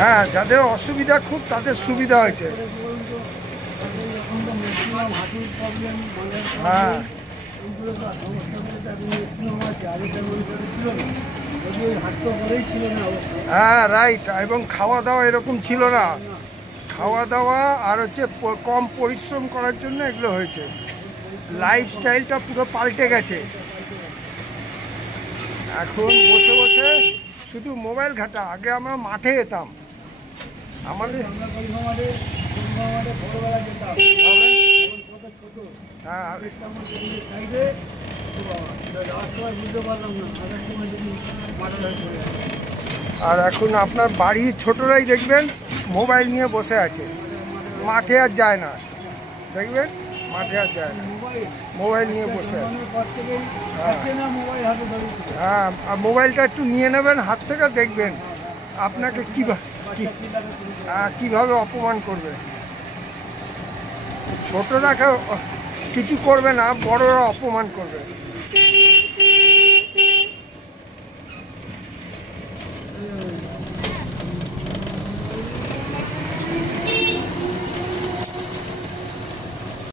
হ্যাঁ, যাদের অসুবিধা খুব তাদের সুবিধা হয়েছে। হ্যাঁ হ্যাঁ রাইট। এবং খাওয়া দাওয়া এরকম ছিল না, খাওয়া দাওয়া আর হচ্ছে কম পরিশ্রম করার জন্য এগুলো হয়েছে। লাইফস্টাইলটা পুরো পাল্টে গেছে। এখন বসে বসে শুধু মোবাইল ঘাটা। আগে আমরা মাঠে যেতাম, আমাদের হ্যাঁ আর এখন আপনার বাড়ির ছোটরাই দেখবেন মোবাইল নিয়ে বসে আছে, মাঠে আর যায় না। দেখবেন মাঠে আর যায় না, মোবাইল নিয়ে বসে আছে। হ্যাঁ, আর মোবাইলটা একটু নিয়ে নেবেন হাত থেকে, দেখবেন আপনাকে কীভাবে অপমান করবে। ছোটরা কিছু করবে না, বড়রা অপমান করবে।